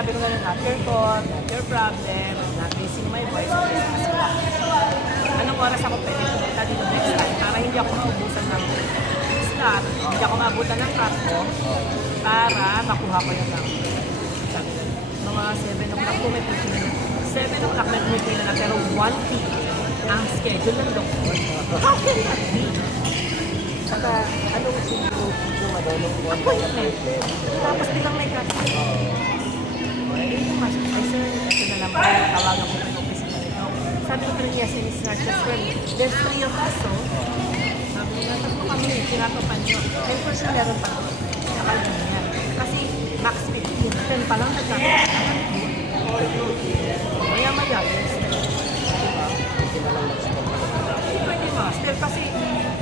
sabi ko na lang, not your fault, not your problem, not missing my voice, kasi anong oras ako pwede pumunta dito next time para hindi ako maubusan ng slot, hindi ako maabutan ng cut ko para makuha ko yung lang. Sabi na, mga 7 o'clock ko may pwede na. 7 o'clock may pwede na pero 1 p.m. ang schedule ng doktor. How can that be? Saka, anong sinunod mo nung appointment? Tapos bilang may cut. Ay sir, ito na lang po, tawagan ko yung office na ito. Sabi ko rin, yes, it's not just for me. There's 3 of us, so. Sabi ko, tatlo kami, tinatapan nyo. And for sure, meron pa ito. Nakalagin niya. Kasi max 15, 10 pa lang nagkakaroon. Maya-maya, yes. Pwede master, kasi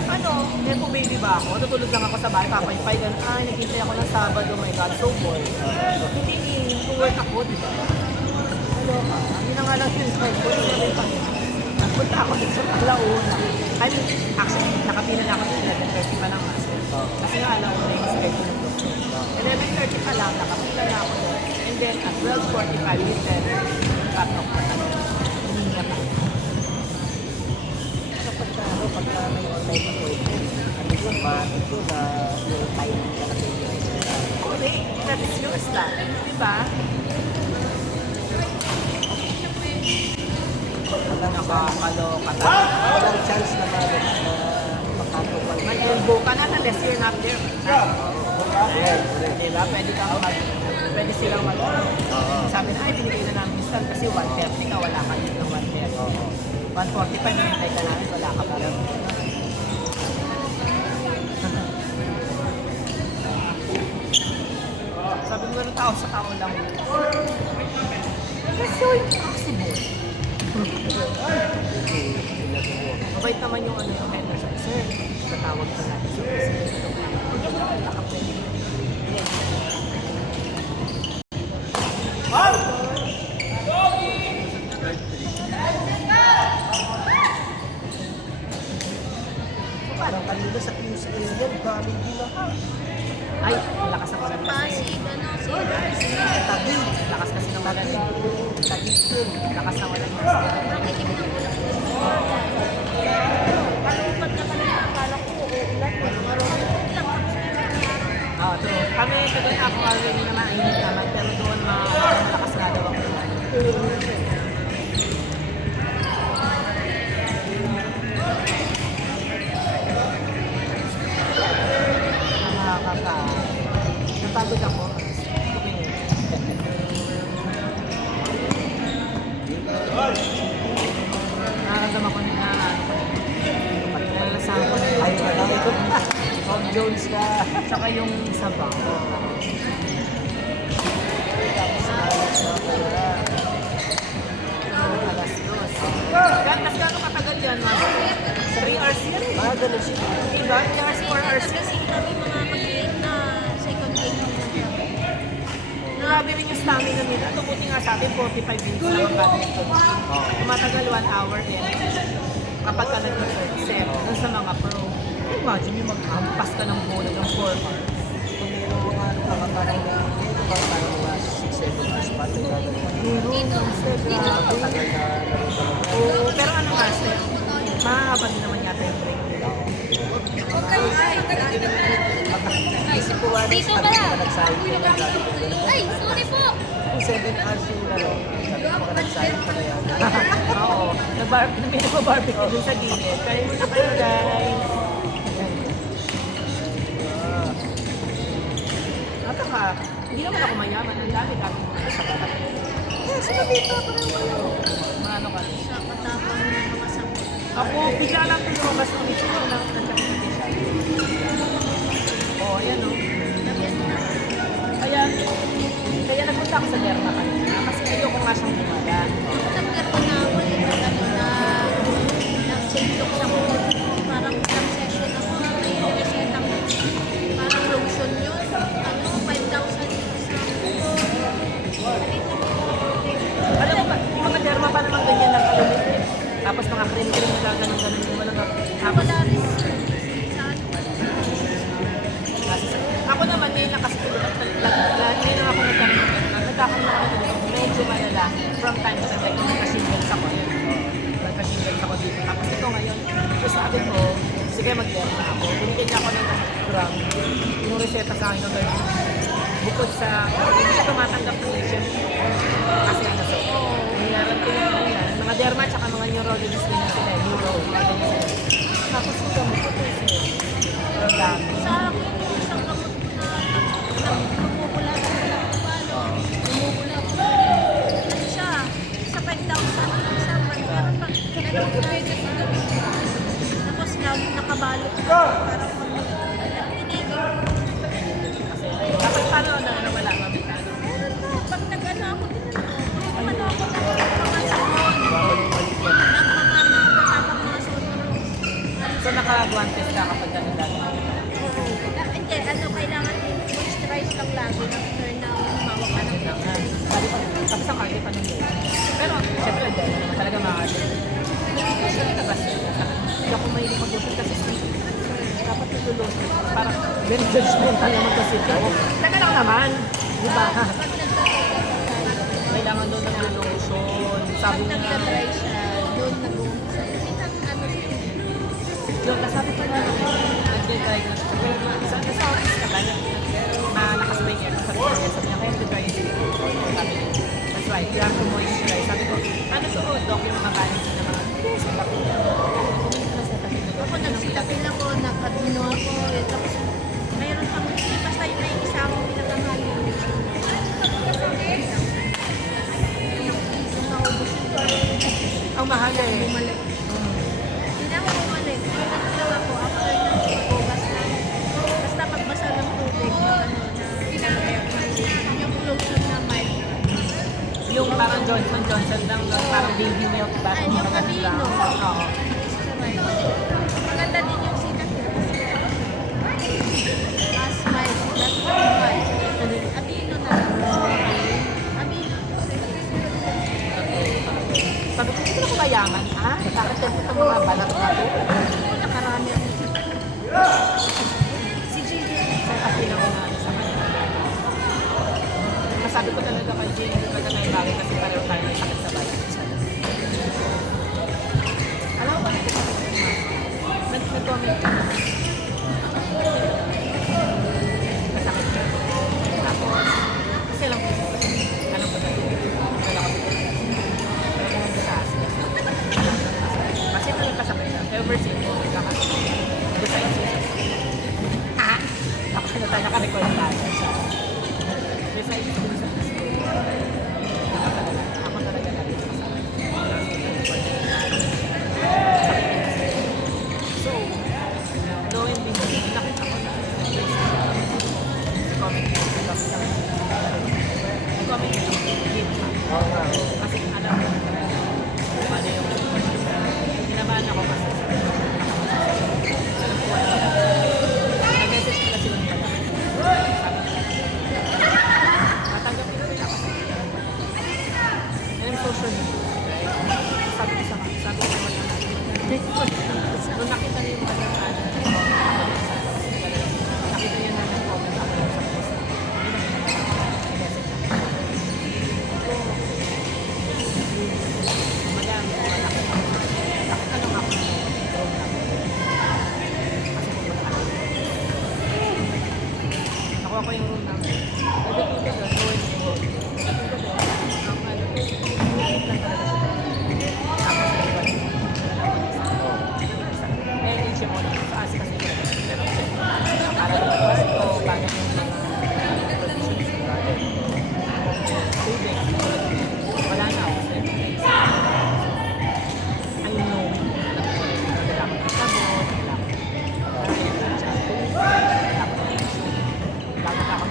ano, nepo baby ba ako? Tutulog lang ako sa bahay, papaypay gan. Ay, naghintay ako ng Sabado, oh my God, so bored. Hindi work ako, di ba? Ano ka? Hindi na nga lang yung strike ko. Nagpunta ako dito sa alauna. I mean, actually, nakapila na ako sa 11:30 pa lang master. Kasi nga alauna yung strike ko ng doktor. 11:30 pa lang, nakapila na ako doon. And then at 12:45, yung 10, cut off pa tayo. Hindi niya pa. pagka may online appointment, ano yun, matik yun na yung timing na natin yun. Correct. That is your style. Di ba? Nakakaloka tayo. Walang chance na makatupag. May elbow ka na unless you're not there. Diba? Pwede silang mag sabi na, ay, binigay na namin stand kasi 1:30 ka, wala ka dito ng 1:30. 1:45, binigay ka namin, wala ka pala. Sabi mo ng tao sa tao lang. That's so impossible. Mabait naman yung ano yung head na siya. Sir, tatawag ka natin. Sir, wala ka pwede. Parang kanina sa QC area, daming ginahan. Ay, lakas ang ulan kasi. Tabi. Lakas kasi ng ulan. Tabi yun. Lakas ng ulan. True. Kami, sabi ako already na mainit naman, pero doon malakas nga daw ang ulan. Napagod ako. Nakaramdam ako na pagkalasahan ko na Ay, wala ito. Tom Jones ka. Tsaka yung sabaw. Alas 2. Mas gano'ng katagal yan, ma? 3 hours yan eh. Mga ganun siya. Diba? 3 hours, 4 hours yan eh. Kami mga mag-late na second game ng Grabe rin yung stamina nila. Tumuti nga sa atin, 45 minutes lang ang badminton. Tumatagal 1 hour din. Kapag ka nag-third set, dun sa mga pro. Imagine yung mag-ampas ka ng bola ng 4 hours. Kung meron mga ano ka, parang parang mga 6-7 hours pa. Dito, Matagal na laro ka lang. oo, pero ano nga, sir, mahaba din naman yata yung break nila. Isip ko nga Dito sa pala. nagsayang ko na dati ko. Ay, sorry po! Kung 7 hours yung laro, sabi ko nagsayang pa kaya. Oo, nag-barbecue dun sa gilid. Kaya muna kayo, guys. Nataka, hindi naman ako mayaman. Ang dami-dami mo sa balat. Eh, sila dito, parang wala. Maano ka? Sa katapang ng mga sabot. Ako, bigla lang ito lumabas ng ito ng nagkakita siya. Oo, ayan o. Kaya nagpunta ako sa Derma kanina kasi ayoko nga siyang bumala. Nagkaroon na ako eh, nag-sintok sa ko. Parang ilang session ako. May reseta ko. Parang lotion yun. Ano, 5,000 Alam mo ba, yung mga Derma pa naman ganyan lang kalumit eh. Tapos mga cream-cream na gano'n-gano'n yung walang Wala rin. binigyan niya ako ng gram. Yung reseta sa akin ng ganun. Bukod sa, hindi siya tumatanggap ng lesion. Kasi ano so, nangyayari ko yung ano yan. Mga derma tsaka mga neurologist din na sila. Neuro, mga ganyan sila. Tapos yung gamot ko po siya. Pero dami. Sa akin, isang gamot ko na bumubula na lang palo. Bumubula ko. Ano siya? Sa 5,000 isang meron pa. Meron pa pwede sa gabi. Tapos laging nakabalot ka. Parang tinigil. Dapat paano na wala mabitano? Meron pa. Pag nag-ano ako din, ano ako ng mga sabon. Ng mga nakasabang mga sabon. So naka-guantes ka kapag ganun dati. Hindi, ano, kailangan moisturize lang lagi after na humawak ka ng Sabi ko, tapos ang arte pa nun din. Pero syempre dahil naman talaga maaari. Usually nabasa yun. Hindi ako mahilig mag-usap kasi sweet. Dapat nagulusin. Parang very judgmental naman kasi ako. Teka lang naman. Di ba? Pag Kailangan doon ng lotion. Sabi niya. nagka-dry siya, doon nag-uumpisa. Ano siya? Yung nasabi ko na nag-try na. Sa office ka ba? Malakas ba yung sabi ko niya. Sabi niya, kaya nag-try yun. Sabi niya, that's right. You have to moisturize. Sabi ko, ano to? Doc, yung mga kanin na mga Ako nagsilapil ako, nakabino ako, eh, tapos mayroon pang basta yung may isa akong pinakamahal yung naubos ito. ang mahal eh. Bumalik. Hindi na ako bumalik. Ano lang ako, after ng pagbugas na. Basta pagbasa ng tubig, yung lotion na mild. Yung parang Johnson Johnson lang, parang baby milk ba? Ay, yung Aveeno. Oo. Maganda din yung sikat. Mas mild. Mas mild. Aveeno na lang. Aveeno. Sabi ko, hindi ko mayaman, ha? Bakit ito itong mga balat na to? Nakarami ako. Si Jimmy, kasi lang na sa kanya. Masabi ko talaga kay Jimmy, hindi ba tayo bagay kasi pareho tayo may sakit sa bayan. Alam mo ba, nag-comment ka. Masakit ka. Tapos, kasi alam ko, alam ko na, wala ko dito. Pero kung sa asin, kasi ito nagkasakit na. Ever since, nagkakasakit. Gusto yung susunod. Ha? Ako na tayo nakarecord tayo. Besides, dun sa gusto. Ako talaga nagkakasakit. So, lo and behold, nakita ko na comment ko sa comment ko kasi alam ko na talaga kung ano yung tinamaan ako kasi alam ko ano nag-message ko na silang pala matanggap ko nila kasi yung social media sabi ko naman nung nakita niyo yung mga nakita niya na yung comment ako yung sa post madami mga nakita lang ako ng program kasi pumunta nakuha ko yung room namin pagdating ko doon going to go pagdating ko doon ang ano lang talaga siya tapos eh, siya mo sa as kasi pero para lumabas ko paano yung mga provisions ng project tubig wala na ako I know wala ko ng sabon wala ko ng shampoo wala ko ng tissue bago na ako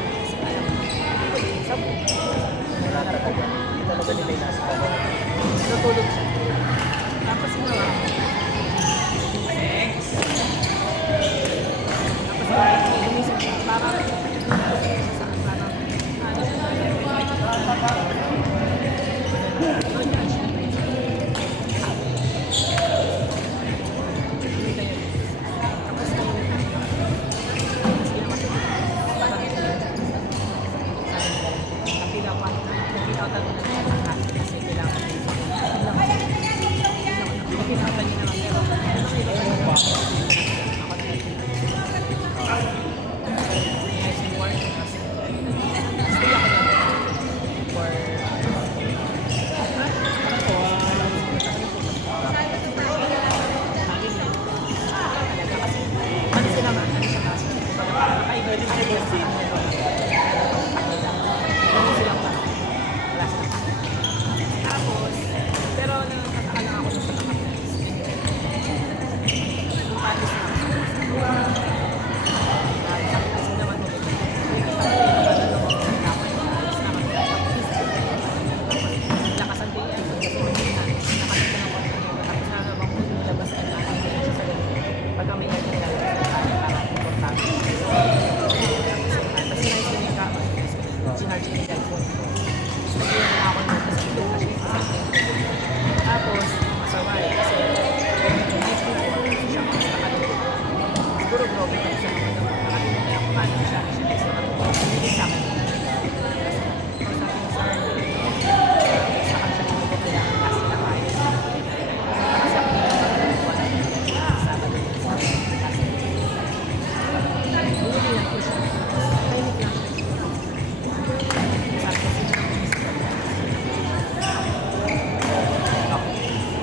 Pwede siya mag-save niya. Ganun silang tanong. Wala silang tanong. Tapos, pero nagtataka lang ako sa mga yung panis na kasi naman mo lakasan din yan kasi mahina nakakita ng konti tapos narabang ko yung labas ay nakakita siya sa ganun pagka may naging lalabas ay parang importante tapos nice din yung kama sinarge yung cellphone ko naging na ako nung kasi ito kasi tapos masama kasi night before siya mas nakalito siguro grabe ko sa mga nakalimutan niya kung paano siya kasi hindi sa akin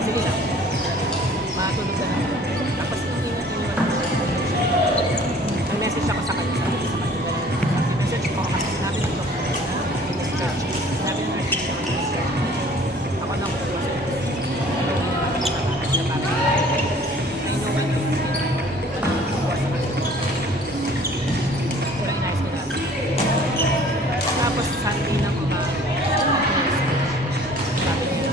sige lang. Matulog ka na. Tapos may message ako sa kanya. Sabi ko sa kanya. Message ko kasi sinabi ng doktor na sinabi ng nurse siya. Ako na ko sa tapos Sunday ng umaga sabi niya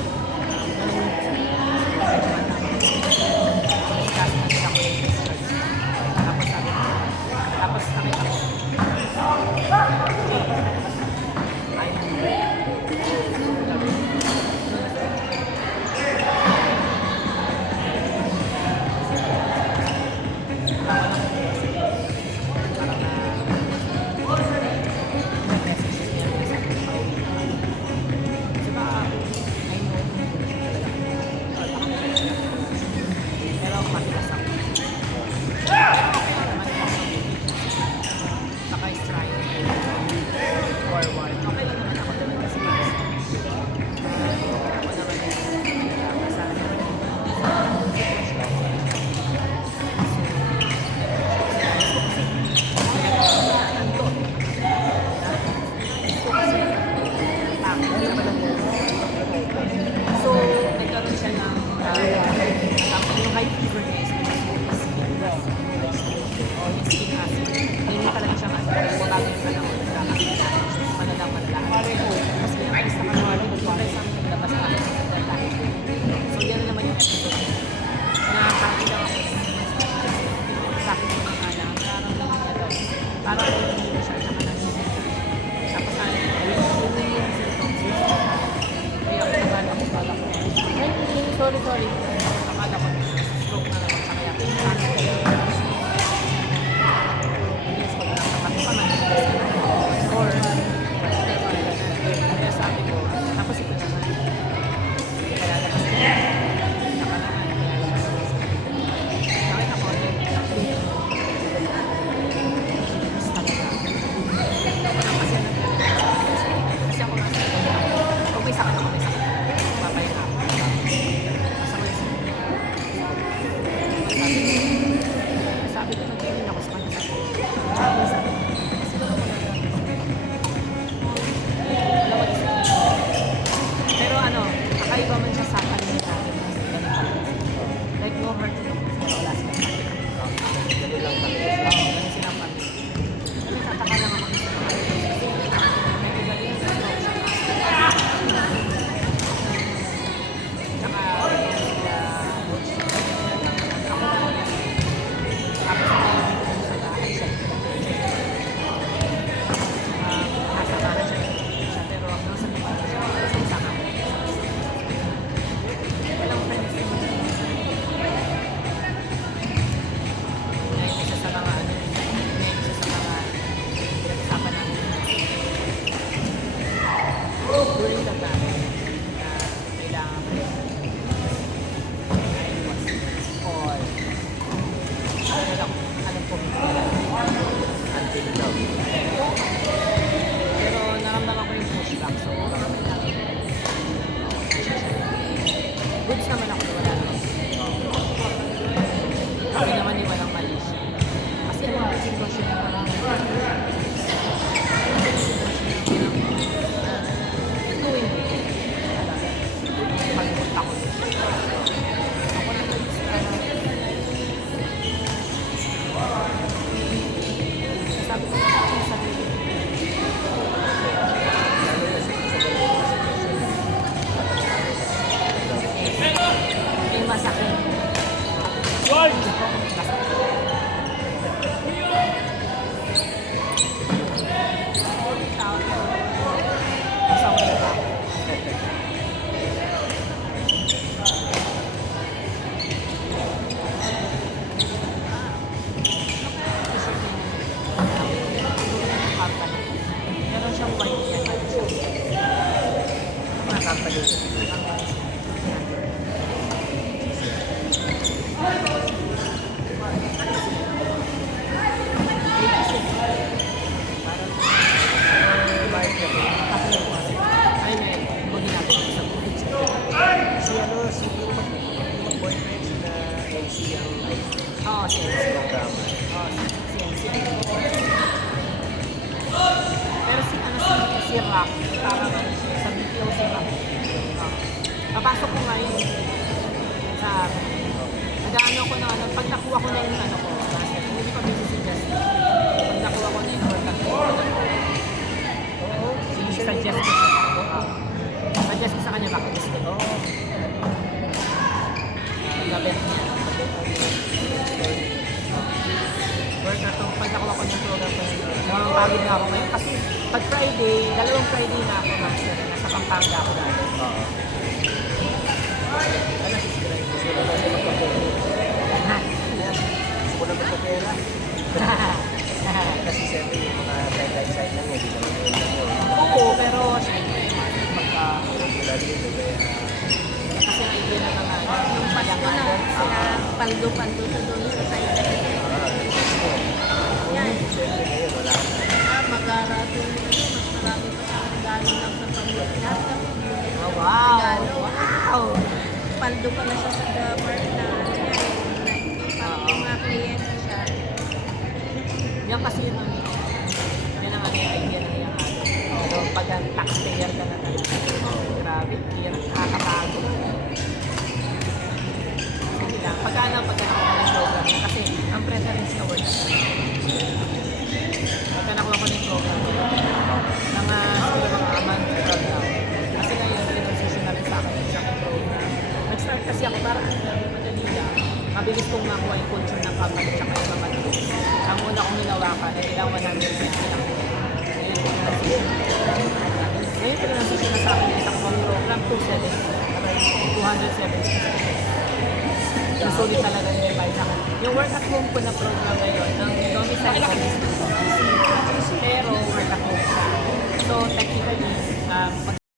tapos sabi ko tapos nakita ko pero matigas ako. Saka strike. Forward. Okay lang naman ako naman kasi ako naman sa so, nagkaroon siya ng yung high fever niya is skin acid. Hindi talaga siya mabago yung panahon. Manalang. Mas pinakalis na kanwari. Kaya sa amin naglabas na so, yan na naman yung episode. Nakakakita lang ako sa akin yung mga anak. Parang hindi mo siya siya manansin. Tapos kaya yung symptoms. Kaya ako naman ako pala ko. Sorry. Akala ko stroke na naman sa kaya. Yes, pag nakapati pa man. Or, kaya sabi ko, tapos ito naman. Kaya labas ko. Saka naman, kaya labas ko. Sakit ako. Basta sabi ko, yung sarili. May masakit. Meron siyang white yan. Mga company. Ay, may ginagawa ko sa buhay. Si ano, si yung mag-boyfriend na MC ang Oo, siya. programa. Oo, siya. Pero si ano si Rock, parang ano siya, sa BPO si Rock. Papasok ko ngayon sa nag-ano ko na ano, pag nakuha ko na yung ano ko, hindi pa busy si Justin. Pag nakuha ko na yung contact ko, Oo, suggest ko siya. Suggest ko sa kanya bakit gusto ko. Gabet niya. Work na to, pag nakuha ko ng program ko, namamapagod na ako ngayon. Kasi pag Friday, dalawang Friday na ako master. Nasa Pampanga ako dati. Oo. Ano si Sira? Gusto ko naman siya magpapera. Gusto ko naman magpapera. Kasi siyempre yung mga side lang yun, hindi naman yun lang yun. Oo, pero syempre, magka... Lalo yun, kaya Kasi ang idea na nga, yung Pasko na, palangan. sila paldo-paldo sa doon sa side. Yan. siyempre ngayon, wala na. Mag-arato yung ano, mas marami pa sa regalo lang sa pamilya. Oh, wow! Regalo. Wow! Paldo pa na siya sa part na pag mga kliyente siya. Yan kasi yun ang yan ang ano yung idea ng yung ano. Pero pag ang taxpayer ka na talaga, grabe, hirap, nakakapagod. Sige lang, pagka nakuha ko ng program niya, kasi ang preference niya wala. Pagka nakuha ko ng program niya, siguro mga month program. Kasi ngayon, transition na rin sa akin isang program. Nag-start kasi ako para madali lang. Mabilis kong makuha yung culture ng company tsaka yung mga tools. Ang una kong hinawakan ay ilang 150 lang. Ngayon, pinag-transition na sa akin yung isang program, 270. Yung solid talaga yung device sa akin. Yung work at home ko na program ngayon, ang domicile ko is pero work at home siya. So, technically,